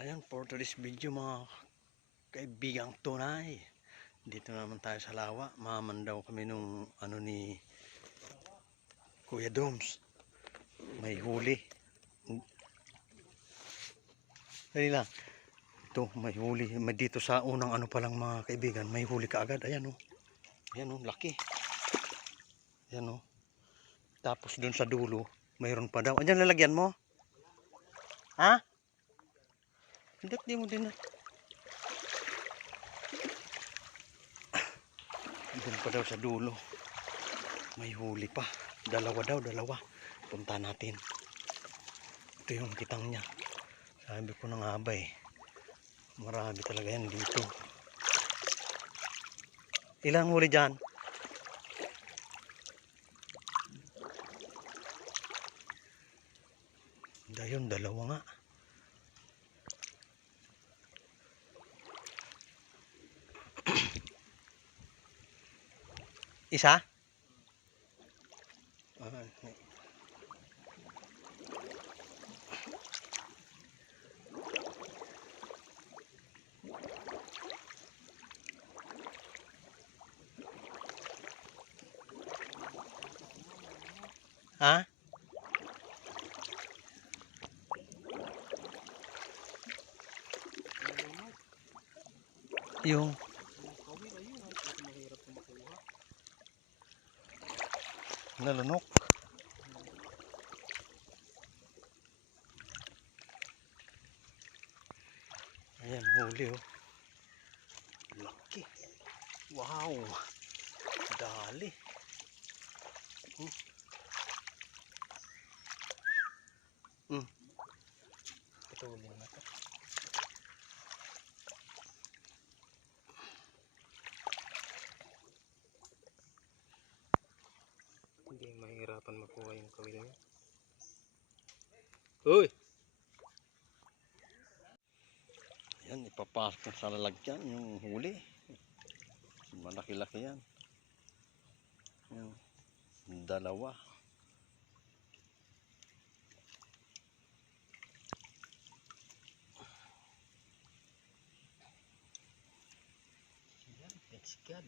Ayan, for today's video mga kaibigang tunay, dito naman tayo sa lawa. Mamandaw kami nung ano ni Kuya Doms, may huli. Dali lang, ito may huli. May dito sa unang ano pa lang mga kaibigan, may huli ka agad. Ayan o, ayan o, laki. Ayan o, tapos dun sa dulo mayroon pa daw. Andiyan lalagyan mo? Ha? Hindi mo din na. Doon pa daw sa dulo may huli pa. Dalawa daw, dalawa. Punta natin. Ito yung kitang niya. Sabi ko na nga ba eh, marami talaga yan dito. Ilang huli dyan? Dayon, dalawa nga. Isa? Ha? Yung nalunok. Ayan, huli oh. Laki. Wow. Dali. Patuloy na ito. Hindi mahirapan makuha yung kawil niya. Uy! Ayan, ipapasok sa lalagyan yung huli. Malaki-laki yan. Ayan, dalawa. Ayan, that's good.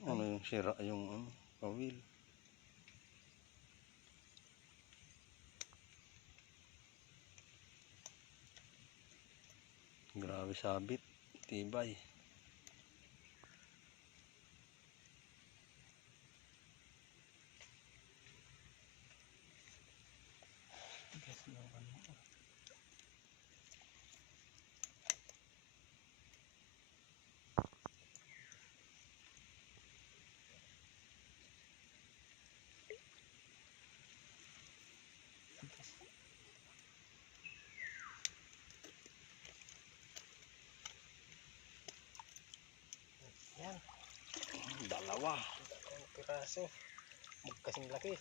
Ano yung sira yung kawil. Grabe sabit, tibay. Yan, dalawa. Piraso, magkasing laki.